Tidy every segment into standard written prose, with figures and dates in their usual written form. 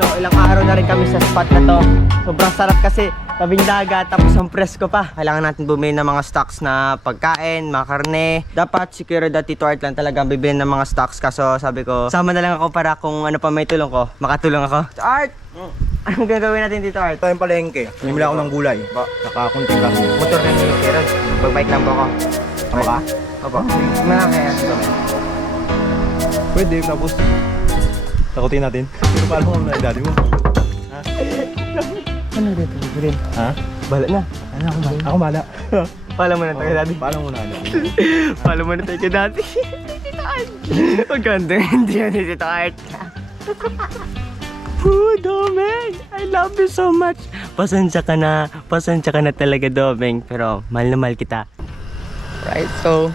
So ilang araw na rin kami sa spot na to. Sobrang sarap kasi tabing dagat, tapos ang presko pa. Kailangan natin bumili ng mga stocks na pagkain, mga karne. Dapat si Kuya Rod at Tito Art lang talaga bibili ng mga stocks. Kaso sabi ko, sama na lang ako para kung ano pa may tulong ko, makatulong ako. Tito Art! Anong gagawin natin, Tito Art? Tayong palengke. Bumili ako ng gulay. Nakakunting lang. Motor na ni Kuya Rod. Magbike lang po ako. Tama ka? Opo. Malaki kaya sa gawin. Pwede, tapos takutin natin. Pero paano mo na daddy mo? Ha? Ano dito? Green. Ha? Bala na. Ano ako bala? Ako bala. Pala mo na tayo dati. Paano mo na ano? Pala mo na tayo dati. Tito Art. Ang ganda. Hindi yan ni Tito Art. Domeng! I love you so much. Pasensya ka na talaga, Domeng. Pero mahal na mahal kita. Right, so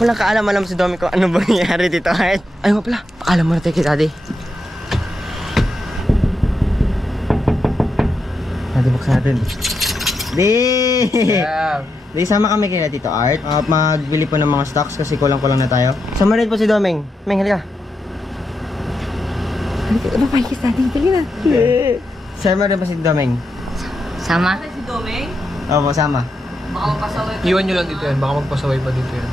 walang kaalam-alam si Domeng kung ano bang nangyari dito. Ay, nga pala, paalam mo na tayo kay Daddy. Daddy, buksan natin. Di, sama kami kay Tito Art. Magbili po ng mga stocks kasi kulang-kulang na tayo. Sama rin po si Domeng. Meng, halika. Ano pa yung Daddy? Dali na. Sama rin po si Domeng. Sama? Si Domeng? Opo, sama. Baka magpasaway pa. Iwan nyo lang dito yan, baka magpasaway pa dito yan.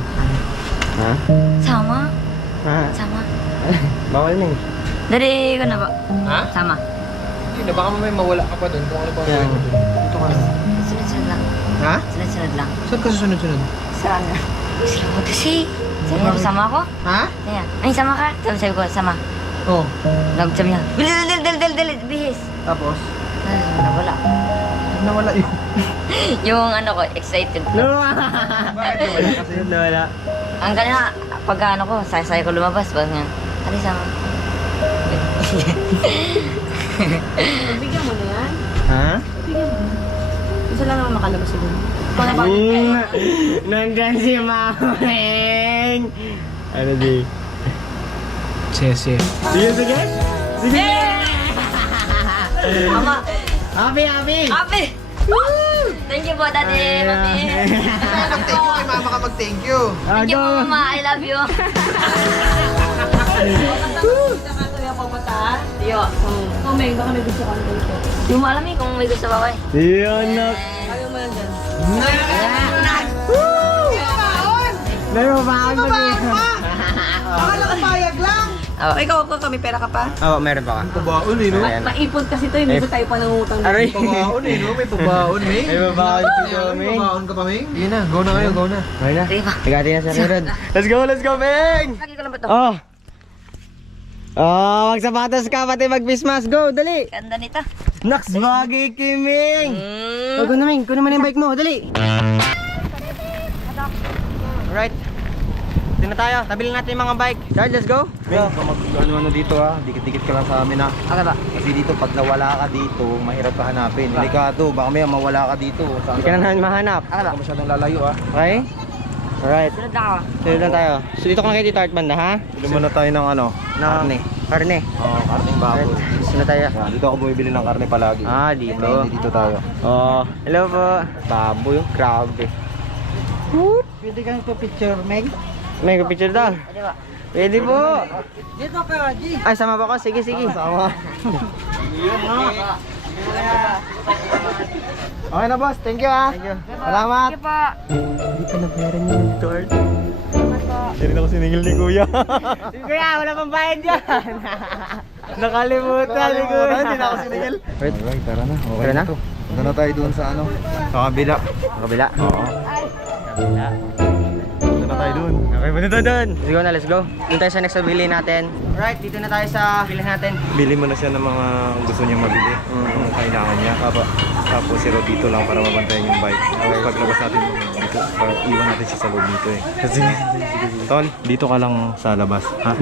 Ha? Sama? Ha? Sama? Bawal na eh. Dari ko na ba? Ha? Sama. Hindi na, baka mamaya mawala ka pa doon kung ano pa ang gawin mo doon. Dito ka na. Sunod-sunod lang. Ha? Sunod-sunod lang. Saan ka susunod-sunod? Sana. Gusto mo kasi. Sabi niya, sama ako? Ha? Kaya, ay sama ka? Sabi ko, sama. Oo. Sabi niya, dali, bihis. Tapos? Nawala. Nawala yun. Yung ano ko, excited ko. Bakit nawala kasi? Nawala. Ang kanya, pagka ano ko, say ko lumabas. Bakit nga, ali sama. Bigyan mo na yan. Ha? Bigyan mo. Isa lang naman makalabas sa doon. Nandyan si Mameng. Ano di? Sige. Sige, sige. Sige. Mama, Happy. happy! Thank you po, Daddy, Mami. Thank you kay mama ka mag-thank you. Thank you po, Mama. I love you. Nakatuya pa mata. Yo. Domeng, baka may gusto ka dito. Yung mo alam eh kung may gusto ba ko eh. Yan na. Ayaw mo lang dyan. Meron ba ako Oh, ikaw ako, kami pera ka pa? Oo, meron pa ka. Pabaon eh, no? Ayan. Maipon kasi to, hindi tayo pa nangungutang. Aray. Pabaon eh, no? May pabaon, Ming. May babaon si May Domeng. pabaon ka pa, Ming? Yun na, go na kayo, go na. Okay na. Sige pa. Higati na sa Rod. Let's go, Meng! Lagi ko lang ba to? Oh! Oh, magsapatos ka, pati mag-Christmas. Go, dali! Ganda nito. Naks, bagay Kiming! Oh, go na, Ming. Kunin mo na yung bike mo, dali! Alright. Dito na tayo. Tabili natin yung mga bike. Dad, let's go. Ming, ano dito ha. Dikit-dikit ka lang sa amin ha. Okay ba? Kasi dito, pag nawala ka dito, mahirap ka hanapin. Delikado, baka may mawala ka dito. Saan Hindi ka na namin mahanap. Okay ba? ka masyadong lalayo ha. Okay? Alright. Sunod lang ako. Dito lang tayo. So dito ka na kay Tito Art Banda, ha? Bili muna tayo ng ano, karne. Karne. Oo, karneng baboy. Alright. Dito na tayo. Yan, dito ako bumibili ng karne palagi. Ah, dito. Dito tayo. Oh, hello po. Baboy, grabe. Pwede kang picture, Meg? May picture daw. Pwede ba? Pwede po. Dito ka, G. Ay, sama ba ko? Sige. Sama. Okay na boss, thank you ha. Thank you. Salamat. Sige pa. Hindi pa nabayaran yung Tito Art. Salamat po. Hindi rin ako siningil ni Kuya. Kuya, wala pang bayad yan. Nakalimutan ni Kuya. Hindi na ako siningil. Wait. Alright, tara na. Okay Tara na? to. Punta na tayo doon sa ano. Sa kabila. Kabila. Oo. Kabila. Punta na tayo doon. Okay, punta tayo doon. Let's go na, let's go. Doon tayo sa next na bilhin natin. Alright, dito na tayo sa bilhin natin. Bili mo na siya ng mga gusto niya mabili. Kung kailangan niya. Tapos si Rod dito lang para mabantayan yung bike. Tapos paglabas natin dito, para iwan natin siya sa loob dito eh. Kasi, Tol, dito ka lang sa labas. Ha?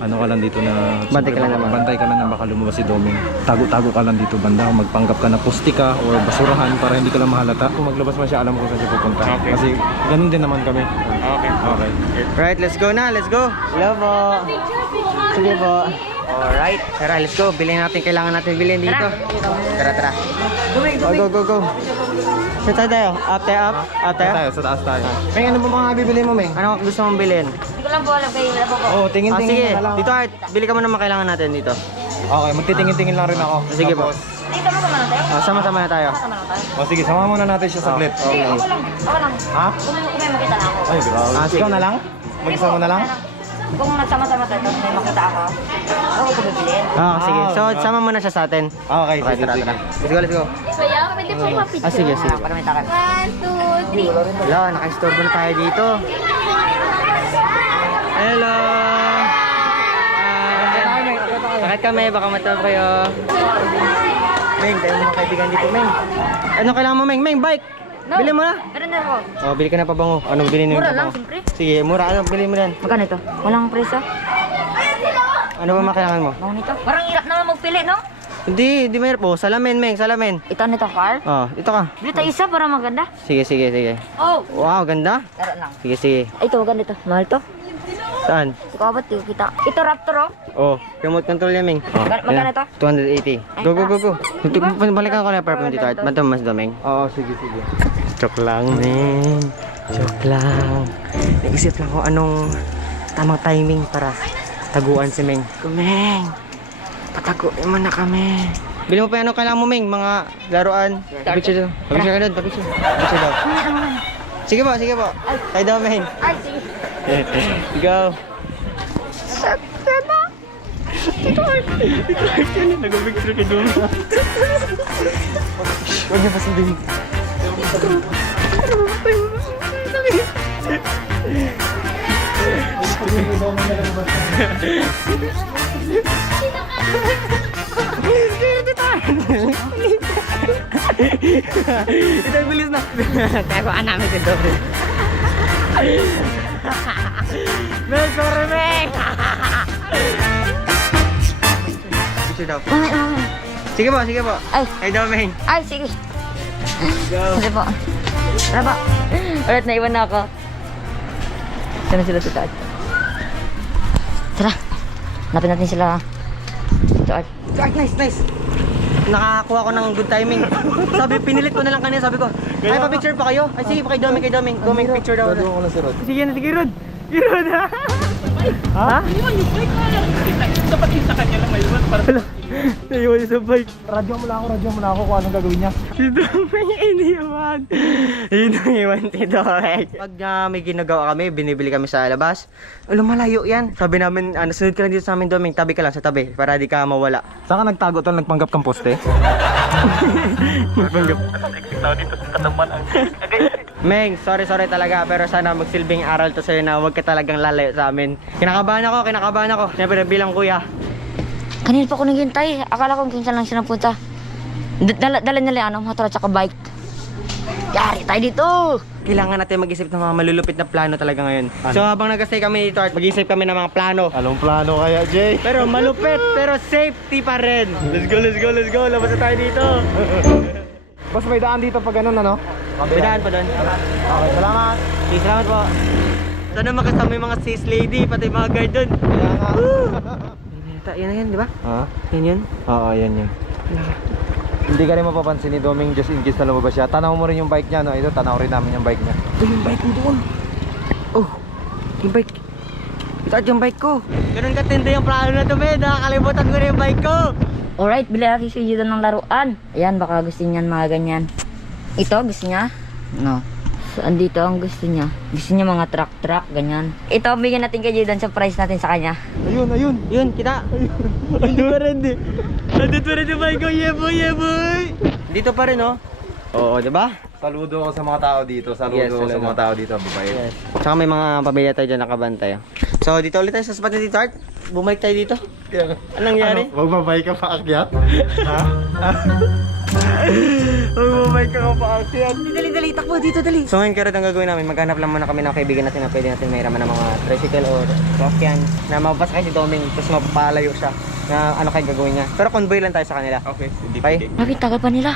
Ano ka lang dito na... Bantay ka lang naman. Bantay ka lang na baka lumabas si Doming. Tago-tago ka lang dito banda. Magpanggap ka na pustika or basurahan para hindi ka lang mahalata. Kung maglabas man siya, alam ko kung saan siya pupunta. Okay. Kasi ganun din naman kami. Okay. Right, let's go na, let's go. Hello po. Sige po. Alright, tara, let's go. Bilhin natin, kailangan natin bilhin dito. Tara. Oh, go. Saan tayo? Up tayo? Up tayo? Sa taas tayo. May ano ba mga bibili mo, Meng? Ano gusto mong bilhin? Hindi ko lang po alam kayo. Wala po po. Oo, tingin-tingin Sige, na lang. dito Art, bili ka mo naman kailangan natin dito. Okay, magtitingin-tingin lang rin ako. Sige po. Dito mo naman tayo. Sama-sama na tayo. Sama naman tayo. O sige, sama muna natin siya saglit. Sige, ako lang. Ako lang. Ha? Kung may makita na ako. Ay, grabe. Ikaw na lang? Mag-isa mo na lang? Kung nagsama-sama tayo, tapos may makita ako, ako ko bibilin. Sige. So, Ah, sama muna siya sa atin. Okay, sige, Tara, sige. tara. Let's go, let's go. Kaya, pwede po mapicture. Sige, sige. Para may takip. 1, 2, 3. Wala, naka-istorbo na tayo dito. Hello! Bakit kami? Baka matawag kayo. Meng, tayo mga kaibigan dito, Meng. Ano kailangan mo, Meng? Meng, bike! No. Bili mo na. Meron na ako. Oh, bili ka na pabango. Anong bili mo? Mura lang, siyempre. Sige, mura. Ano, bili mo yan. Magkano ito? Walang presyo? Ano ba makailangan mo? Bakit nito? Parang hirap naman magpili, no? Hindi mahirap. Oh, salamin, Meng, salamin. Ito nito, car. Oh, ito ka. Bili tayo isa para maganda. Sige, sige, sige. Oh! Wow, ganda. Laro lang. Sige, sige. Ay, ito, maganda ito. Mahal to. Saan? Ikaw ba't di kita? Ito, Raptor, oh. Oh, remote control yan, Meng. Oh, Magkano yan. to? 280. Go, go, go, go. Balikan ko na yung perfume dito. Ganito. Ba't mas domeng? Oo, sige, sige. Joke lang, Meng. Joke lang. Naisip lang ko anong tamang timing para taguan si Meng. Meng, pataguin mo na kami. Bili mo pa yan, ano kailangan mo, Meng? Mga laruan. Picture daw. Picture ka doon, picture. Picture daw. Sige po, sige po. Tayo daw, Meng. Ay, sige. Go. Huwag niya pa sabihin. Ito ang bilis na. Taguan namin si Dobre. Mel, sorry, Mel! Picture daw. Sige po, sige po. Ay. Ay daw, Meng. Ay, sige. Go. Sige po. Tara po. Alright, naiwan na ako. Saan sila tita? Tara. Napin natin sila. Tito Art. Art, nice, nice. Nakakuha ko ng good timing. Sabi, pinilit ko na lang kanina. Sabi ko, ay, pa-picture pa kayo. Ay, sige, pa kay Doming, kay Doming. Doming, picture daw. Gagawa ko lang si Rod. Sige na, sige, Rod. Rod, ha? Ha? Dapat yung sa kanya lang may iwan para Naiwan niya sa bike. Radyo mo na ako kung anong gagawin niya. Si Doming, iniwan. Iniwan si Doming. Pag may ginagawa kami, binibili kami sa labas. Alam, malayo yan. Sabi namin, sunod ka lang dito sa amin, Doming. Tabi ka lang sa tabi, para di ka mawala. Saan ka nagtago to? Nagpanggap kang poste? Meng, sorry talaga, pero sana magsilbing aral to sa'yo na huwag ka talagang lalayo sa amin. Kinakabahan ako. Siyempre bilang kuya. Kanina pa ako naghintay. Akala ko kinsan lang siya napunta. Dala nila yung motor at saka bike. Yari tayo dito! Kailangan natin mag-isip ng mga malulupit na plano talaga ngayon. Ano? So habang nag-stay kami dito, mag-isip kami ng mga plano. Anong plano kaya, Jay? Pero malupit, pero safety pa rin. Let's go. Labas na tayo dito. Boss, may daan dito pag ganun, ano? Bidaan pa doon. Okay, salamat. Okay, salamat po. Sana makasama yung mga sis lady, pati yung mga guard doon. Kaya nga. Yan na yan, di ba? Ha? Yan. Oo, yan. Hindi ka rin mapapansin ni Doming just in case na lumabas siya. Tanaw mo rin yung bike niya, no? Ito, tanaw rin namin yung bike niya. Ito yung bike mo doon. Oh, yung bike. Ito at yung bike ko. Ganun katindi yung plano na to, Ben. Nakakalimutan ko na yung bike ko. Alright, bili natin si Judo ng laruan. Ayan, baka gusto niyan mga ganyan. Ito, gusto niya? No. So, andito ang gusto niya. Gusto niya mga truck, ganyan. Ito, bigyan natin kay Judan sa price natin sa kanya. Ayun. Yun, kita. Andito pa rin, di. Andito pa rin yung bike ko. Yeah, boy. Dito pa rin, oh. Oo, di ba? Saludo ko sa mga tao dito. Saludo Yes, ko sa talaga. mga tao dito, babae. Yes. Tsaka may mga pamilya tayo dyan nakabantay. So, dito ulit tayo sa spot na dito, Art. Bumalik tayo dito. Anong nangyari? Wag mabay ka pa akyat? Ha? Bumalik ka pa akyat. Dali, takbo dito, dali. So, ngayon karot ang gagawin namin. Maghanap lang muna kami ng kaibigan natin na pwede natin mahiraman ng mga tricycle or sasakyan na mapapasakay si Doming tapos mapapalayo siya na ano kayo gagawin niya. Pero convoy lang tayo sa kanila. Okay, hindi Okay? Bakit tagal pa nila?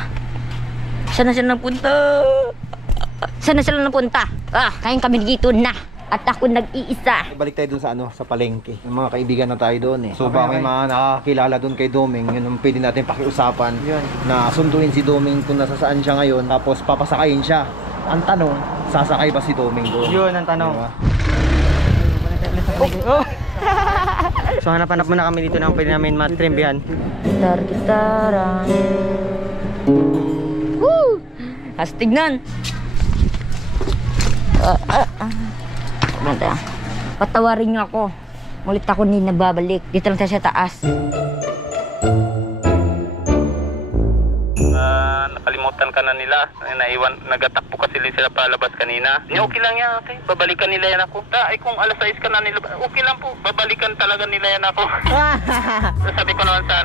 Saan na sila napunta? Kayang kami dito na. At ako nag-iisa. Balik tayo dun sa sa palengke. Yung mga kaibigan na tayo doon eh. So baka may mga nakakilala doon kay Doming, yun ang pwede natin pakiusapan. Yun. Na sunduin si Doming kung nasa saan siya ngayon, tapos papasakayin siya. Ang tanong, sasakay ba si Doming doon? Yun ang tanong. Diba? Oh! So hanap-hanap muna kami dito ng pwede namin matrimbihan. Gitar-gitaran. Woo! Astig nun. Manda. Patawarin niyo ako. Ulit ako hindi nababalik. Dito lang tayo sa taas. Nakalimutan ka na nila. Naiwan, nagatakbo kasi sila palabas kanina. Okay lang yan, okay. Babalikan nila yan ako. Ay kung alas 6 ka na nila, okay lang po. Babalikan talaga nila yan ako. Sabi ko naman sa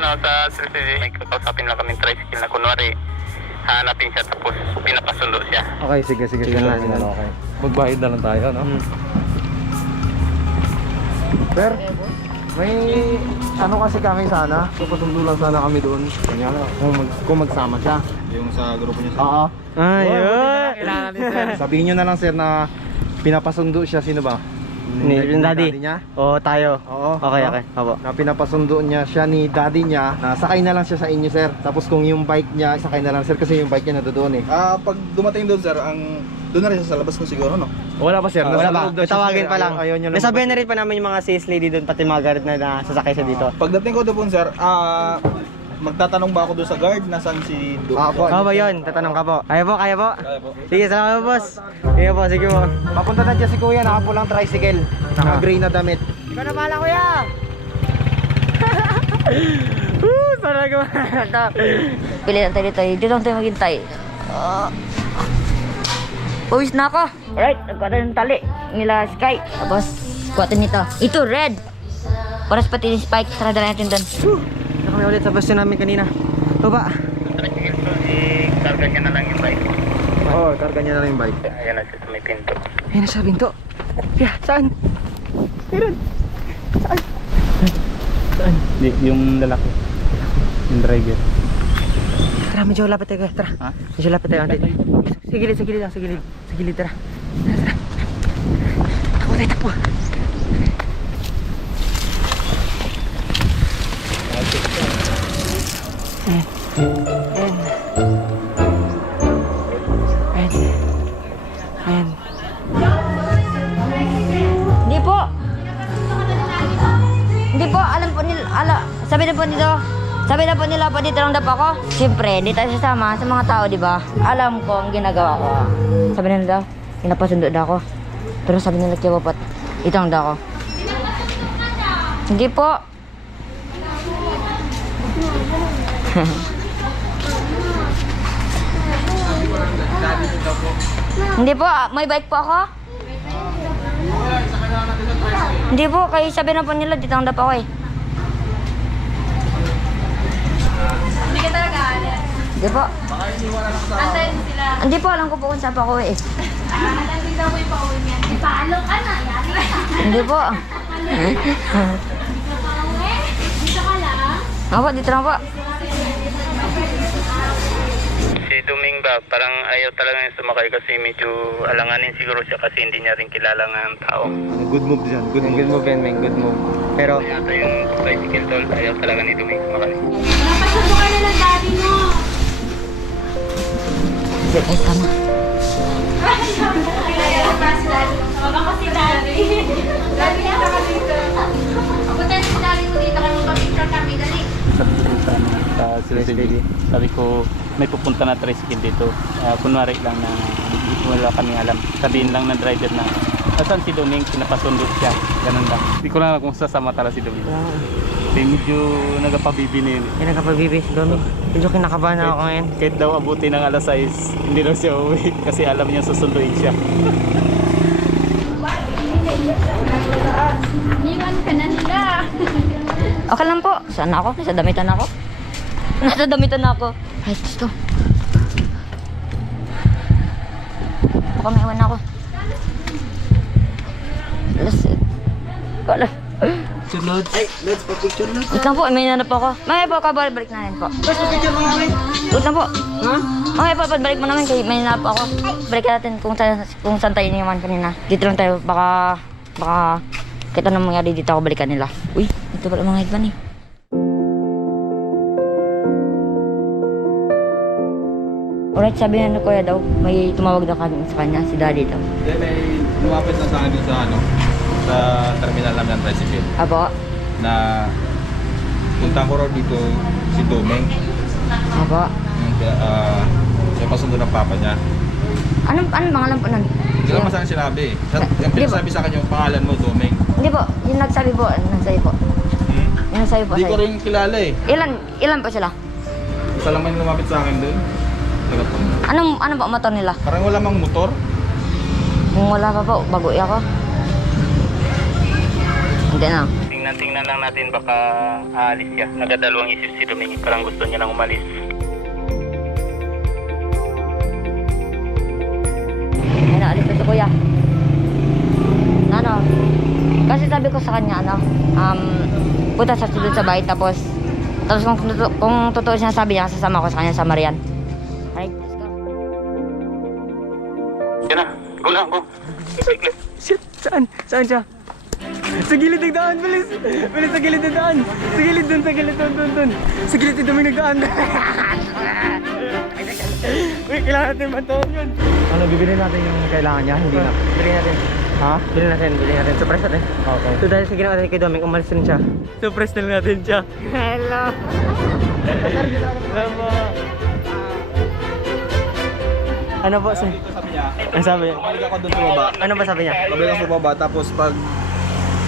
may kakausapin lang kaming tricycle na kunwari hanapin siya tapos pinapasundo siya. Okay, sige. Okay. Magbayad na lang tayo, no? Sir, may ano kasi kami sana. Papasundo lang sana kami doon. Kanya lang, kung magsama siya. Yung sa grupo niya, sir. Oo. Ayun. Sabihin nyo na lang, sir, na pinapasundo siya. Sino ba? Yung daddy niya? O tayo. Oo. Okay. Opo. Na pinapasundo niya siya ni daddy niya, na sakay na lang siya sa inyo, sir. Tapos kung yung bike niya, sakay na lang, sir, kasi yung bike niya nandoon eh. Pag dumating doon, sir, doon na rin siya sa labas mo siguro, no? Wala pa, sir. Wala Nasa ba? loob daw siya, Tawagin sir. pa lang. Ayaw niya lang. Nasabihan na rin pa namin yung mga sales lady doon, pati mga guard na sasakay siya dito. Pagdating ko doon, sir, magtatanong ba ako doon sa guard? Nasaan si Do? Po. Kaya ba yun? Tatanong ka po. Kaya po? Sige, salamat boss. Sige po. Papunta na dyan si kuya, nakapulang tricycle. Naka-gray na damit. Ikaw na pala kuya! Sarang gumana. Pili lang tayo dito. Dito lang tayo maghintay. Pawis na ako. Alright, nagkuha ng tali nila Sky. Tapos, kuha nito. Ito, red. Paras pati ni Spike. Tara dala natin doon. Ito kami ulit sa basto namin kanina. Baba. Tricycle to, i-carga niya na lang yung bike. Oo, karga niya na lang yung bike. Ayan na siya sa may pinto. Ayun na sa binto. Yeah, saan? Meron. Yung lalaki. Yung driver. Tara, medyo lapit tayo. Tara. Medyo lapit tayo. Sa gilid lang. Sa gilid, tara. Tara. Takbo. Ayan. Hindi po, alam po nila, sabi na po nila pa dito lang daw po ako. Siyempre, di tayo sasama sa mga tao, di ba? Alam ko ang ginagawa ko. Sabi na nila, pinapasundo daw ako. Pero sabi nila, kaya po, ito lang daw ako. Hindi po. Hindi po, may bike po ako. Hindi po, kayo sabi na po nila, dito lang daw po ako eh. Hindi ka talaga alam. Hindi po. Antayin mo sila. Hindi po, alam ko po kung saan pa ako eh. Alam daw mo yung pauwi niya. Ipalo ka na, yari ka. Hindi po. Dito ka lang. Ako, dito lang po. Si Duming ba, parang ayaw talaga niya sumakay kasi medyo alanganin siguro siya kasi hindi niya rin kilala ng tao. Good move dyan. Good move yan, man. Good move. Pero, Kaya ito yung tricycle tol, ayaw talaga ni Duming sumakay. Napasundo ka na ng daddy mo. Ay, tama. Baka si daddy. Daddy ka ka dito. Ako tayo si daddy mo dito. Kaya magpapicture kami. Dali. Sa CCTV. Sabi ko, may pupunta na tricycle dito. Kunwari lang na wala kami alam. Sabihin lang ng driver na asan si Duming, pinapasundo siya. Ganun lang. Hindi ko lang kung sasama talaga si Duming. Kasi medyo nagpapabibi na yun. yun ang kapabibis doon. Medyo kinakabahan na ako ngayon. Kahit daw abuti ng alas 6, hindi daw siya uwi. Kasi alam niya susunduin siya. Iwan ka na nila. Okay lang po. Saan ako? Nasa damitan ako. Nasa damitan ako. Ay, gusto. Baka may iwan ako. Kala. Sunod. Ay, let's pa-picture na. Wait lang po, may nanap ako. Mamaya po, kabalik na rin po. Wait lang po. Mamaya po, balik mo namin kasi may nanap ako. Balik natin kung saan tayo iniwan kanina. Dito lang tayo, baka kita na mangyari dito ako balikan nila. Uy, ito pala mga headband eh. Alright, sabi na kuya daw, may tumawag daw kami sa kanya, si daddy daw. May lumapit na sa akin sa sa terminal lang ng tricycle. Apo, na punta ko raw dito si Domeng. Opo. Siya pasundo ng papa niya. Anong pangalan po nun? Hindi ko naman sana sinabi. Yung pinasabi sa akin yung pangalan mo, Domeng. Hindi po, yung nagsabi po. Yung nagsabi po Hindi ko sa'yo. rin kilala eh. Ilan po sila? Isa lang man yung lumapit sa akin doon. Ano po motor nila? Parang wala mang motor. Kung wala pa po, bago ako. Hindi na. Tingnan lang natin baka aalis siya. Nagadalawang isip si Domingue, parang gusto niya lang umalis. Ay, naalis na si kuya. Ano? Kasi sabi ko sa kanya, punta sa doon sa bahay, tapos kung totoo siya sabi niya, sasama ko sa kanya sa Marian. Ay, let's go. Yan na, go na, go. Shit, saan? Saan siya? Sa gilid ng daan, bilis! Bilis, sa gilid ng daan! Sa gilid dun, sa gilid dun. Sa gilid yung Domeng nagdaan. Uy, kailangan natin bantayan yun. Ano, bibili natin yung kailangan niya? Hindi na. Bili natin. Ha? Bili natin. Surprise natin. Okay. So dahil sa ginawa natin kay Domeng, umalis rin siya. Surprise na lang natin siya. Hello! Hello po! Ano po? Sabi niya, Ang sabi niya? balik ako doon sa baba. Ano ba sabi niya? Babalik ako sa baba, tapos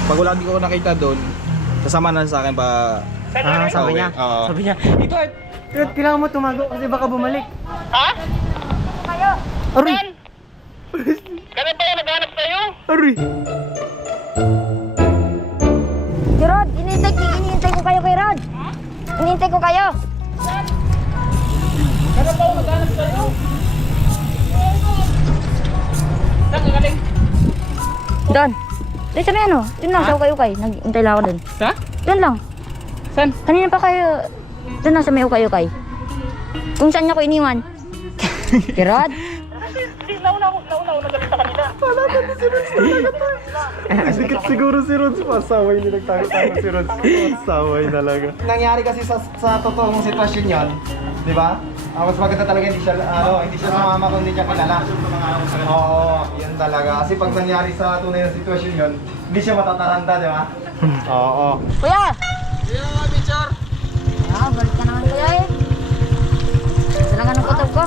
pag wala di ko nakita doon, sasama na sa akin ba? Ah, sabi niya? Oo. Sabi niya, ito Art, kailangan mo tumago kasi baka bumalik. Ha? Aray! Ganun ba yung naghanap sa'yo? Aray! Si Rod, inihintay ko kayo kay Rod. Inihintay ko kayo. Doon. Doon sa may ano. Doon lang sa ukay-ukay. Naghintay lang ako doon. Ha? Doon lang. Saan? Kanina pa kayo. Doon lang sa may ukay-ukay. Kung saan niya ko iniwan. Si Rod. Siguro si Rods, pasaway hindi nagtago-tago si Rods. Pasaway talaga. Nangyari kasi sa totoong sitwasyon yon, di ba? Mas maganda talaga hindi siya sumama kung hindi niya kilala. Oo, yun talaga. Kasi pag nangyari sa tunay na sitwasyon yon, hindi siya matataranta, di ba? Oo. Kuya! Ah, balik ka naman kuya eh. Talaga ng kutob ko.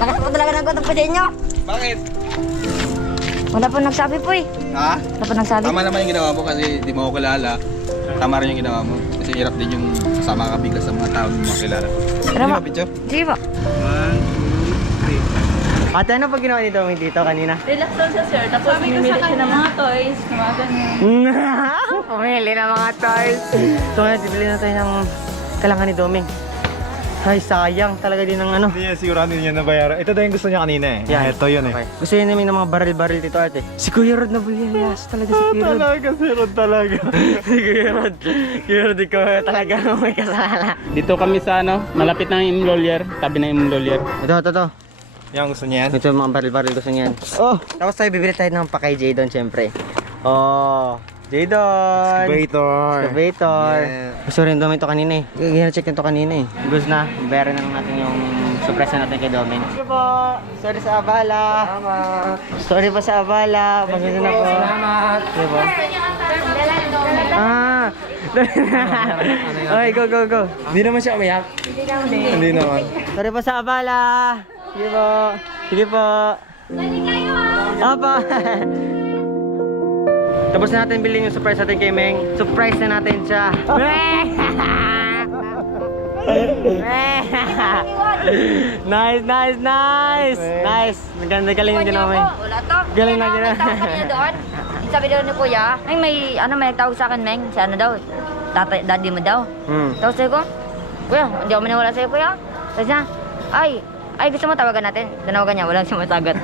Lakas ko talaga ng kutob ko sa inyo. Bakit? Wala po nagsabi po eh. Ha? Wala po nagsabi. Tama naman yung ginawa mo kasi di mo ako kilala. Tama rin yung ginawa mo. Kasi hirap din yung kasama ka bigla sa mga tao na mo kilala. Tara Di mo. ba, picture? Sige po. Ate, ano pag ginawa ni Domeng dito kanina? Relax lang siya, sir. Tapos bumili siya ng mga toys, mga ganyan. Pumili ng mga toys. So ngayon, bibili na tayo ng kailangan ni Domeng. Ay, sayang talaga din ng ano. Hindi niya sigurado niya nabayaran. Ito daw yung gusto niya kanina eh. Yan. Ito yun eh. Okay. Gusto niya namin ng mga baril-baril dito ate. Si Kuya Rod na bulias talaga si Kuya Rod. Talaga, si Rod talaga. Si Kuya Rod. Kuya Rod, ikaw talaga may kasalanan. Dito kami sa ano, malapit ng Imlolier, tabi ng Imlolier. Ito. Yan, gusto niya yan. Ito yung mga baril-baril gusto niyan. Oh! Tapos tayo bibili tayo ng pa kay Jadon syempre. Oh! Jadon! Excavator. Yeah. Gusto rin Domeng ito kanina eh. Gina-check nito kanina eh. Gusto na, bayaran na lang natin yung surprise na natin kay Domeng. Sige po! Sorry sa abala! Sorry po sa abala! Pasensya na po. Salamat! Sige po. Ah! Okay, go! Hindi naman siya umiyak. Hindi naman. Sorry po sa abala! Sige po! Apa! Tapos na natin bilhin yung surprise natin kay Meng. Surprise na natin siya. Nice. Maganda galing yung ginawa mo. Wala to. Galing na ginawa. May tawag sa kanya doon. Sabi daw ni Kuya, ay may nagtawag sa akin, Meng. Sa ano daw, daddy mo daw. Tapos sabi ko, Kuya, hindi ako maniwala sa'yo, Kuya. Sabi niya, ay gusto mo tawagan natin. Tinawagan niya, walang sumasagot.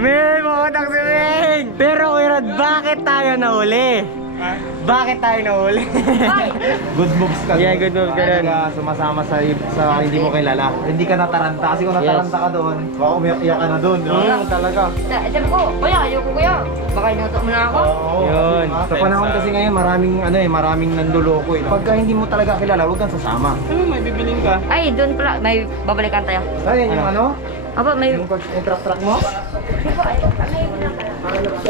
May makutak si Meng! Pero Kuya Rod, bakit tayo nahuli? Bakit tayo nahuli? Good moves ka. Yeah, good moves ka rin. Talaga sumasama sa hindi mo kilala. Hindi ka nataranta. Kasi kung nataranta ka doon, baka umiyak ka na doon. Di ba? Talaga. Sabi ko, Kuya, ayoko Kuya. Baka inuto mo na ako. Oo. Yun. Sa panahon kasi ngayon, maraming nanduloko eh. Pagka hindi mo talaga kilala, huwag kang sasama. May bibiling ka? Ay, doon pala, may babalikan tayo. Ayun yung ano? Aba, may... Yung truck mo?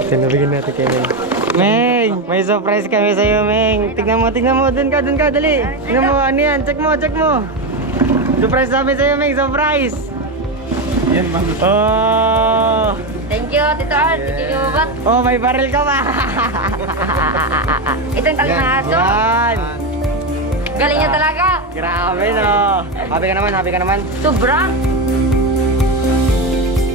Sinabigyan natin kay Meng. Meng, may surprise kami kami sa'yo, Meng. Tignan mo. Dun ka, dali. Tignan mo, ano yan? Check mo. Surprise namin sa'yo, Meng. Surprise! Yan, man. Oh! Thank you, Tito Art. Thank you, Bat. Oh, may baril ka pa! Ito yung taling ng aso. Yan! Galing niya talaga. Grabe, no? Happy ka naman. Sobrang.